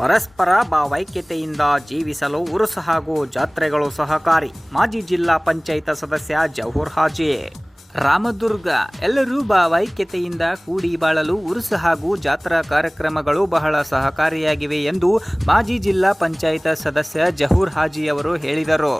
ಪರಸ್ಪರ ಭಾವೈಕ್ಯತೆಯಿಂದ ಜೀವಿಸಲು ಉರುಸು ಹಾಗೂ ಜಾತ್ರೆಗಳು ಸಹಕಾರಿ. ಮಾಜಿ ಜಿಲ್ಲಾ ಪಂಚಾಯತ್ ಸದಸ್ಯ ಜಹೂರ್ ಹಾಜಿ. ರಾಮದುರ್ಗ. ಎಲ್ಲರೂ ಭಾವೈಕ್ಯತೆಯಿಂದ ಕೂಡಿ ಬಾಳಲು ಉರುಸು ಹಾಗೂ ಜಾತ್ರಾ ಕಾರ್ಯಕ್ರಮಗಳು ಬಹಳ ಸಹಕಾರಿಯಾಗಿವೆ ಎಂದು ಮಾಜಿ ಜಿಲ್ಲಾ ಪಂಚಾಯತ್ ಸದಸ್ಯ ಜಹೂರ್ ಹಾಜಿ ಅವರು ಹೇಳಿದರು.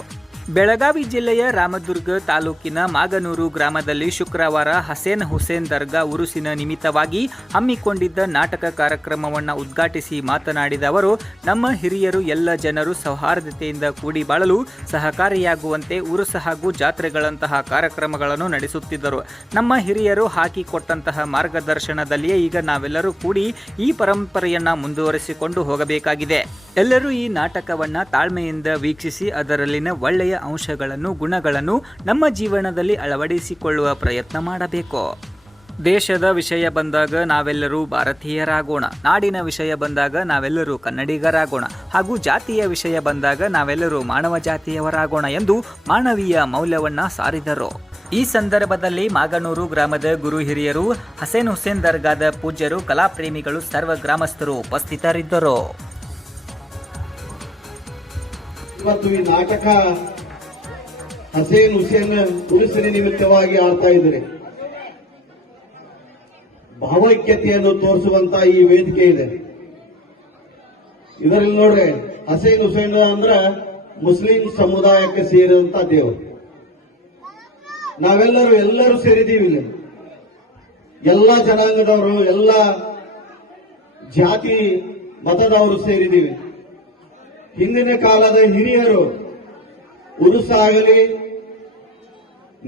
ಬೆಳಗಾವಿ ಜಿಲ್ಲೆಯ ರಾಮದುರ್ಗ ತಾಲೂಕಿನ ಮಾಗನೂರು ಗ್ರಾಮದಲ್ಲಿ ಶುಕ್ರವಾರ ಹಸೇನ್ ಹುಸೇನ್ ದರ್ಗಾ ಉರುಸಿನ ನಿಮಿತ್ತವಾಗಿ ಹಮ್ಮಿಕೊಂಡಿದ್ದ ನಾಟಕ ಕಾರ್ಯಕ್ರಮವನ್ನು ಉದ್ಘಾಟಿಸಿ ಮಾತನಾಡಿದ ಅವರು, ನಮ್ಮ ಹಿರಿಯರು ಎಲ್ಲ ಜನರು ಸೌಹಾರ್ದತೆಯಿಂದ ಕೂಡಿ ಬಾಳಲು ಸಹಕಾರಿಯಾಗುವಂತೆ ಉರುಸು ಹಾಗೂ ಜಾತ್ರೆಗಳಂತಹ ಕಾರ್ಯಕ್ರಮಗಳನ್ನು ನಡೆಸುತ್ತಿದ್ದರು. ನಮ್ಮ ಹಿರಿಯರು ಹಾಕಿಕೊಟ್ಟಂತಹ ಮಾರ್ಗದರ್ಶನದಲ್ಲಿಯೇ ಈಗ ನಾವೆಲ್ಲರೂ ಕೂಡಿ ಈ ಪರಂಪರೆಯನ್ನು ಮುಂದುವರಿಸಿಕೊಂಡು ಹೋಗಬೇಕಾಗಿದೆ. ಎಲ್ಲರೂ ಈ ನಾಟಕವನ್ನು ತಾಳ್ಮೆಯಿಂದ ವೀಕ್ಷಿಸಿ ಅದರಲ್ಲಿನ ಒಳ್ಳೆಯ ಅಂಶಗಳನ್ನು ಗುಣಗಳನ್ನು ನಮ್ಮ ಜೀವನದಲ್ಲಿ ಅಳವಡಿಸಿಕೊಳ್ಳುವ ಪ್ರಯತ್ನ ಮಾಡಬೇಕು. ದೇಶದ ವಿಷಯ ಬಂದಾಗ ನಾವೆಲ್ಲರೂ ಭಾರತೀಯರಾಗೋಣ, ನಾಡಿನ ವಿಷಯ ಬಂದಾಗ ನಾವೆಲ್ಲರೂ ಕನ್ನಡಿಗರಾಗೋಣ ಹಾಗೂ ಜಾತಿಯ ವಿಷಯ ಬಂದಾಗ ನಾವೆಲ್ಲರೂ ಮಾನವ ಜಾತಿಯವರಾಗೋಣ ಎಂದು ಮಾನವೀಯ ಮೌಲ್ಯವನ್ನ ಸಾರಿದರು. ಈ ಸಂದರ್ಭದಲ್ಲಿ ಮಾಗನೂರು ಗ್ರಾಮದ ಗುರು ಹಿರಿಯರು, ಹಸೇನ್ ಹುಸೇನ್ ದರ್ಗಾದ ಪೂಜ್ಯರು, ಕಲಾಪ್ರೇಮಿಗಳು, ಸರ್ವ ಗ್ರಾಮಸ್ಥರು ಉಪಸ್ಥಿತರಿದ್ದರು. ಇವತ್ತು ಈ ನಾಟಕ ಹಸೇನ್ ಹುಸೇನ್ ಉರುಸಿನ ನಿಮಿತ್ತವಾಗಿ ಆಡ್ತಾ ಇದ್ದಾರೆ. ಭಾವೈಕ್ಯತೆಯನ್ನು ತೋರಿಸುವಂತ ಈ ವೇದಿಕೆ ಇದೆ. ಇದರಲ್ಲಿ ನೋಡ್ರೆ ಹಸೇನ್ ಹುಸೇನ್ ಅಂದ್ರ ಮುಸ್ಲಿಂ ಸಮುದಾಯಕ್ಕೆ ಸೇರಿದಂತ ದೇವರು. ಎಲ್ಲರೂ ಸೇರಿದೀವಿ ಇಲ್ಲಿ. ಎಲ್ಲ ಜನಾಂಗದವರು, ಎಲ್ಲ ಜಾತಿ ಮತದವರು ಸೇರಿದೀವಿ. ಹಿಂದಿನ ಕಾಲದ ಹಿರಿಯರು ಉರುಸಾಗಲಿ,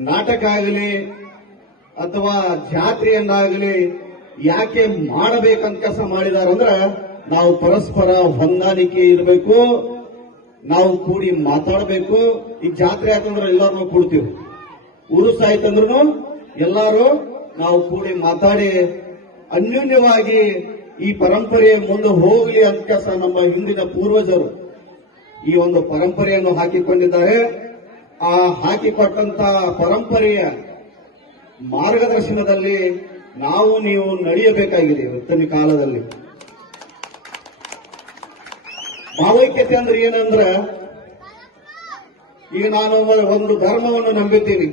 ನಾಟಕ ಆಗಲಿ ಅಥವಾ ಜಾತ್ರೆಯನ್ನಾಗಲಿ ಯಾಕೆ ಮಾಡಬೇಕಂತ ಕೆಲಸ ಮಾಡಿದಾರಂದ್ರೆ, ನಾವು ಪರಸ್ಪರ ಹೊಂದಾಣಿಕೆ ಇರಬೇಕು, ನಾವು ಕೂಡಿ ಮಾತಾಡಬೇಕು. ಈ ಜಾತ್ರೆ ಆಯ್ತಂದ್ರೆ ಎಲ್ಲರೂ ನಾವು ಕೂಡ್ತೀವಿ, ಉರುಸು ಆಯ್ತಂದ್ರೂ ಎಲ್ಲರೂ ನಾವು ಕೂಡಿ ಮಾತಾಡಿ ಅನ್ಯೋನ್ಯವಾಗಿ ಈ ಪರಂಪರೆ ಮುಂದೆ ಹೋಗಲಿ ಅಂತ ಕೆಲಸ ನಮ್ಮ ಹಿಂದಿನ ಪೂರ್ವಜರು ಈ ಒಂದು ಪರಂಪರೆಯನ್ನು ಹಾಕಿಕೊಂಡಿದ್ದಾರೆ. ಆ ಹಾಕಿಕೊಟ್ಟಂತ ಪರಂಪರೆಯ ಮಾರ್ಗದರ್ಶನದಲ್ಲಿ ನಾವು ನೀವು ನಡೆಯಬೇಕಾಗಿದೆ. ಇವತ್ತಿನ ಕಾಲದಲ್ಲಿ ಭಾವೈಕ್ಯತೆ ಅಂದ್ರೆ ಏನಂದ್ರೆ, ಈಗ ನಾನು ಒಂದು ಧರ್ಮವನ್ನು ನಂಬಿದ್ದೀನಿ,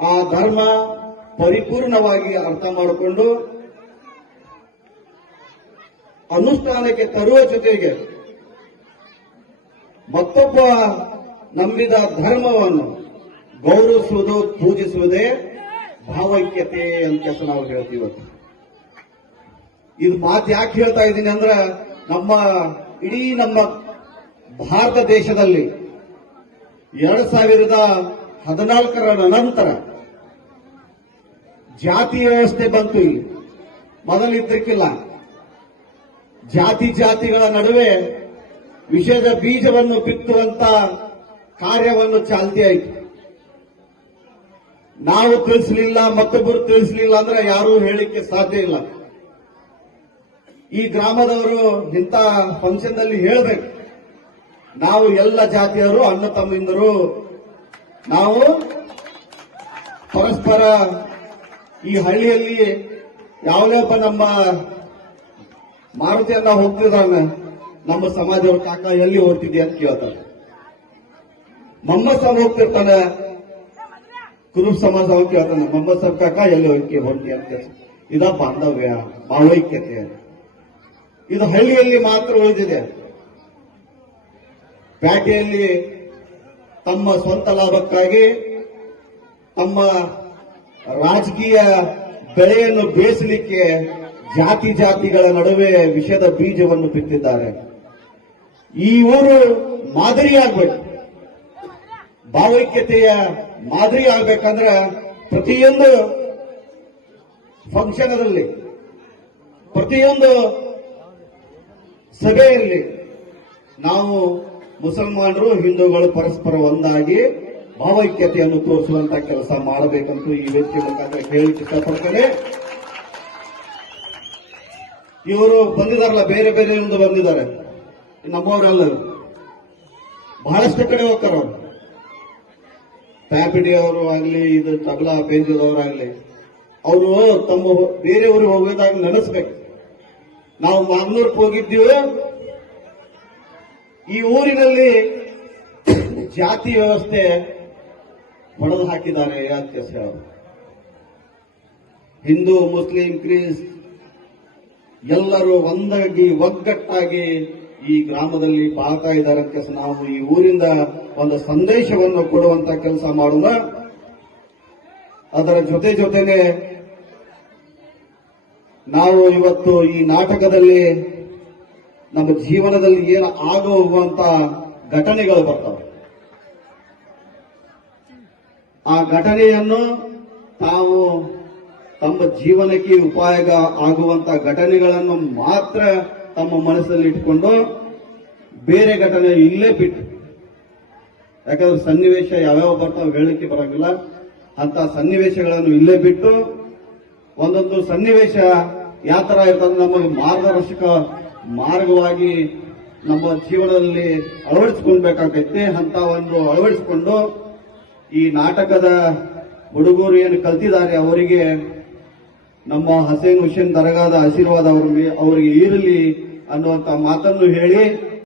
ಆ ಧರ್ಮ ಪರಿಪೂರ್ಣವಾಗಿ ಅರ್ಥ ಮಾಡಿಕೊಂಡು ಅನುಷ್ಠಾನಕ್ಕೆ ತರುವ ಜೊತೆಗೆ ಮತ್ತೊಬ್ಬ ನಂಬಿದ ಧರ್ಮವನ್ನು ಗೌರವಿಸುವುದು, ಪೂಜಿಸುವುದೇ ಭಾವೈಕ್ಯತೆ ಅಂತ ನಾವು ಹೇಳ್ತೀವಿ. ಇದು ಮಾತು ಯಾಕೆ ಹೇಳ್ತಾ ಇದ್ದೀನಿ ಅಂದ್ರೆ, ನಮ್ಮ ಭಾರತ ದೇಶದಲ್ಲಿ 2014 ನಂತರ ಜಾತಿ ವ್ಯವಸ್ಥೆ ಬಂತು. ಇಲ್ಲಿ ಮೊದಲಿದ್ದಕ್ಕಿಲ್ಲ. ಜಾತಿಗಳ ನಡುವೆ ವಿಷದ ಬೀಜವನ್ನು ಬಿತ್ತುವಂತ ಕಾರ್ಯವನ್ನು ಚಾಲ್ತಿ ಆಯಿತು. ನಾವು ತಿಳಿಸಲಿಲ್ಲ, ಮತ್ತೊಬ್ಬರು ತಿಳಿಸಲಿಲ್ಲ ಅಂದ್ರೆ ಯಾರೂ ಹೇಳಿಕ್ಕೆ ಸಾಧ್ಯ ಇಲ್ಲ. ಈ ಗ್ರಾಮದವರು ಇಂಥ ಫಂಕ್ಷನ್ದಲ್ಲಿ ಹೇಳಬೇಕು, ನಾವು ಎಲ್ಲ ಜಾತಿಯವರು ಅಣ್ಣ ತಮ್ಮಿಂದರು, ನಾವು ಪರಸ್ಪರ ಈ ಹಳ್ಳಿಯಲ್ಲಿ ಯಾವುದೇ ಒಬ್ಬ ನಮ್ಮ ಮಾರುತಿಯನ್ನ ಹೋಗ್ತಿದ್ದಾನೆ, ನಮ್ಮ ಸಮಾಜದವ್ರ ಕಾಕ ಎಲ್ಲಿ ಹೋಗ್ತಿದ್ಯಾ ಅಂತ ಕೇಳ್ತಾರೆ. ಮೊಹಮ್ಮದ್ ಸಾಬ್ ಹೋಗ್ತಿರ್ತಾನೆ, ಕುರುಬ್ ಸಮಾಜ ಹೋಗಿ ಕೇಳ್ತಾನೆ, ಮೊಹಮ್ಮದ್ ಸಾಬ್ ಕಾಕ ಎಲ್ಲಿ ಹೋಗ್ತೀಯ ಅಂತ. ಇದ ಬಾಂಧವ್ಯ, ಭಾವೈಕ್ಯತೆ. ಇದು ಹಳ್ಳಿಯಲ್ಲಿ ಮಾತ್ರ ಉಳಿದಿದೆ. ಪೇಟೆಯಲ್ಲಿ ತಮ್ಮ ಸ್ವಂತ ಲಾಭಕ್ಕಾಗಿ ತಮ್ಮ ರಾಜಕೀಯ ಬೆಳೆಯನ್ನು ಬೇಯಿಸಲಿಕ್ಕೆ ಜಾತಿಗಳ ನಡುವೆ ವಿಷದ ಬೀಜವನ್ನು ಬಿತ್ತಿದ್ದಾರೆ. ಈ ಊರು ಮಾದರಿಯಾಗಬೇಕು, ಭಾವೈಕ್ಯತೆಯ ಮಾದರಿ ಆಗ್ಬೇಕಂದ್ರೆ ಪ್ರತಿಯೊಂದು ಫಂಕ್ಷನ್ದಲ್ಲಿ, ಪ್ರತಿಯೊಂದು ಸಭೆಯಲ್ಲಿ ನಾವು ಮುಸಲ್ಮಾನರು, ಹಿಂದೂಗಳು ಪರಸ್ಪರ ಒಂದಾಗಿ ಭಾವೈಕ್ಯತೆಯನ್ನು ತೋರಿಸುವಂತ ಕೆಲಸ ಮಾಡಬೇಕಂತೂ ಈ ವೇದಿಕೆ ಮುಖಾಂತರ ಹೇಳಲಿಕ್ಕೆ ಇಷ್ಟಪಡ್ತೇನೆ. ಇವರು ಬಂದಿದಾರಲ್ಲ, ಬೇರೆ ಒಂದು ಬಂದಿದ್ದಾರೆ, ನಮ್ಮವರೆಲ್ಲ ಬಹಳಷ್ಟು ಕಡೆ ಹೋಗ್ತಾರ. ಅವರು ಪ್ಯಾಪಿಡಿ ಅವರು ಆಗ್ಲಿ, ಇದು ತಬಲಾ ಬೇಂಜದವರಾಗ್ಲಿ, ಅವರು ತಮ್ಮ ಬೇರೆಯವರು ಹೋಗೋದಾಗ ನೆನೆಸ್ಬೇಕು, ನಾವು ಮಾಗನೂರ್ಗೆ ಹೋಗಿದ್ದೀವಿ. ಈ ಊರಿನಲ್ಲಿ ಜಾತಿ ವ್ಯವಸ್ಥೆ ಹೊಡೆದು ಹಾಕಿದ್ದಾರೆ. ಯಾಕೆ ಹೇಳೋದು, ಹಿಂದೂ ಮುಸ್ಲಿಂ ಕ್ರಿಸ್ ಎಲ್ಲರೂ ಒಂದಾಗಿ ಒಗ್ಗಟ್ಟಾಗಿ ಈ ಗ್ರಾಮದಲ್ಲಿ ಬಾಳ್ತಾ ಇದ್ದಾರೆ ಅಂತ ನಾವು ಈ ಊರಿಂದ ಒಂದು ಸಂದೇಶವನ್ನು ಕೊಡುವಂತ ಕೆಲಸ ಮಾಡೋಣ. ಅದರ ಜೊತೆನೆ ನಾವು ಇವತ್ತು ಈ ನಾಟಕದಲ್ಲಿ ನಮ್ಮ ಜೀವನದಲ್ಲಿ ಏನು ಆಗುವಂತ ಘಟನೆಗಳು ಬರ್ತವೆ. ಆ ಘಟನೆಯನ್ನು ತಾವು ತಮ್ಮ ಜೀವನಕ್ಕೆ ಉಪಯೋಗ ಆಗುವಂತ ಘಟನೆಗಳನ್ನು ಮಾತ್ರ ತಮ್ಮ ಮನಸ್ಸಲ್ಲಿ ಇಟ್ಕೊಂಡು ಬೇರೆ ಘಟನೆ ಇಲ್ಲೇ ಬಿಟ್ಟು, ಯಾಕಂದ್ರೆ ಸನ್ನಿವೇಶ ಯಾವ್ಯಾವ ಬರ್ತಾವೆ ಹೇಳಲಿಕ್ಕೆ ಬರಂಗಿಲ್ಲ. ಅಂತ ಸನ್ನಿವೇಶಗಳನ್ನು ಇಲ್ಲೇ ಬಿಟ್ಟು ಒಂದೊಂದು ಸನ್ನಿವೇಶ ಯಾವ ತರ ಇರ್ತದೆ ನಮಗೆ ಮಾರ್ಗದರ್ಶಕ ಮಾರ್ಗವಾಗಿ ನಮ್ಮ ಜೀವನದಲ್ಲಿ ಅಳವಡಿಸ್ಕೊಳ್ಬೇಕಾಗೈತೆ. ಅಂತ ಒಂದು ಅಳವಡಿಸಿಕೊಂಡು ಈ ನಾಟಕದ ಹುಡುಗರು ಏನು ಕಲ್ತಿದ್ದಾರೆ ಅವರಿಗೆ ನಮ್ಮ ಹಸೇನ್ ಹುಸೇನ್ ದರ್ಗಾದ ಆಶೀರ್ವಾದ ಅವರಿಗೆ ಇರಲಿ ಅನ್ನುವಂತ ಮಾತನ್ನು ಹೇಳಿ